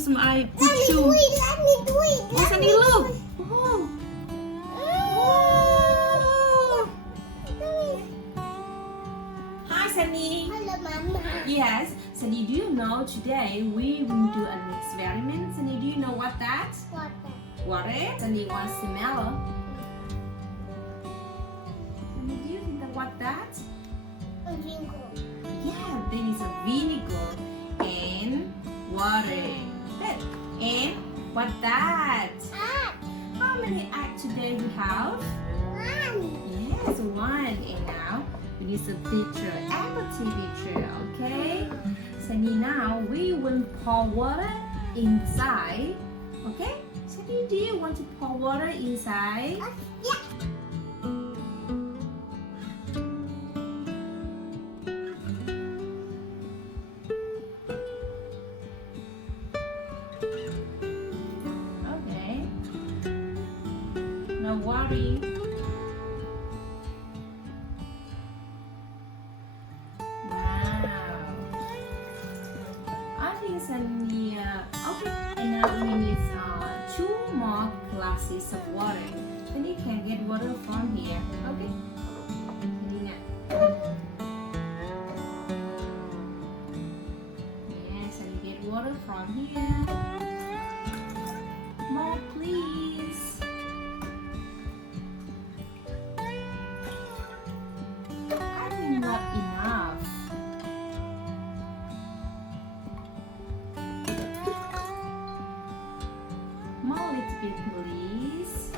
some eye. Let me do it. Let me do it. Oh, Sunny, look. Oh. Hi, Sunny. Hello, Mama. Yes, Sunny, do you know today we will do an experiment? Sunny, do you know what that's? What? What it? Sunny wants to smell. Sunny, do you think that what that? A jingle. Yeah, there is a vinegar and water. Good. And what that? Ah, How many eggs today we have? one. Yes, one. And now we need a picture, empty picture, okay? Sunny, now we will pour water inside. Okay? Sunny, do you want to pour water inside? Yeah. Okay. No worry. Wow. I think Sunny, okay. And now we need two more glasses of water. Sunny can get water from here. Okay. Sunny, yes, Sunny get water from here. More, please. I think not enough. More little bit, please.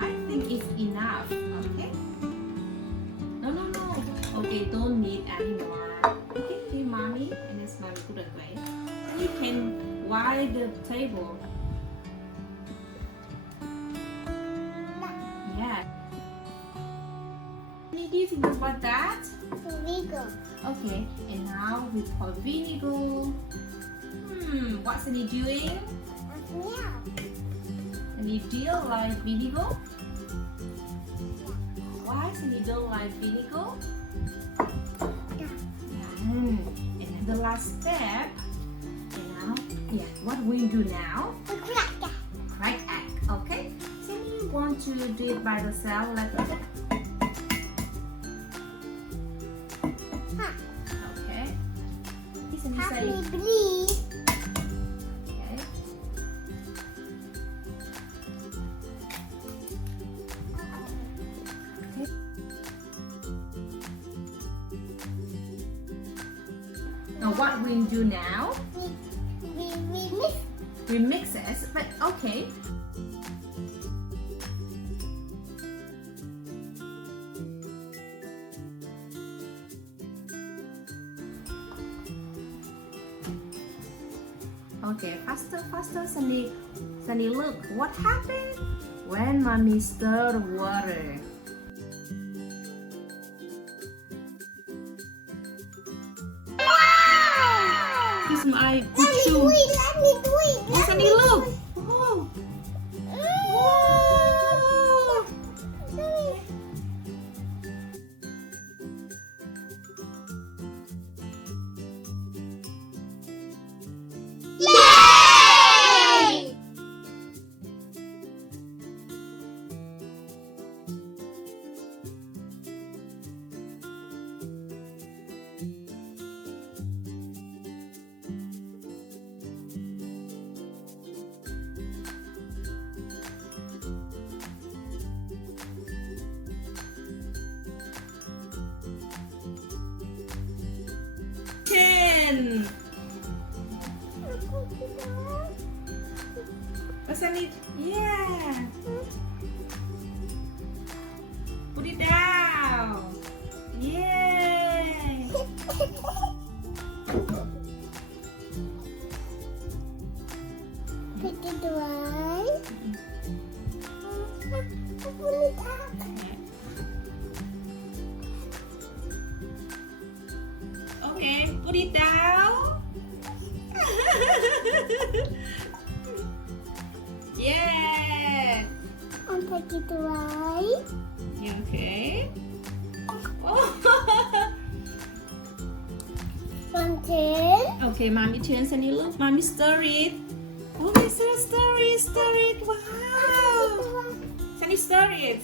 I think it's enough. Okay. No. Okay, don't need anymore. Okay, give mommy, and then mommy put it away. You can wipe the table. Yeah. Do you think about that? Vinegar. Okay, and now we pour vinegar. What's Sunny doing? Yeah. Sunny, do you like vinegar? Why Sunny don't like vinegar? And the last step. And now, yeah, what we do now? A cracker. Crack egg. Okay. Sunny want to do it by yourself like that. Huh. Okay. Sunny Help say. me, please. Okay. Now what we do now? We mix. We mix it, but okay. Okay, faster, Sunny. Sunny, look, what happened when mommy stirred the water? Kiss my eye. Let me do it. Let me do it. Oh, Sunny, look. Oh. Whoa. Yay! Ten. What's that need? Yeah. Put it down. Yay. Put it away. Put it up. Okay, put it down. Yeah. Pakai tuai. Okay. Oh. Mantel. Okay, mommy turn. Sunny, look. Mommy stir it. Oh, stir it. Wow. Sunny, stir it.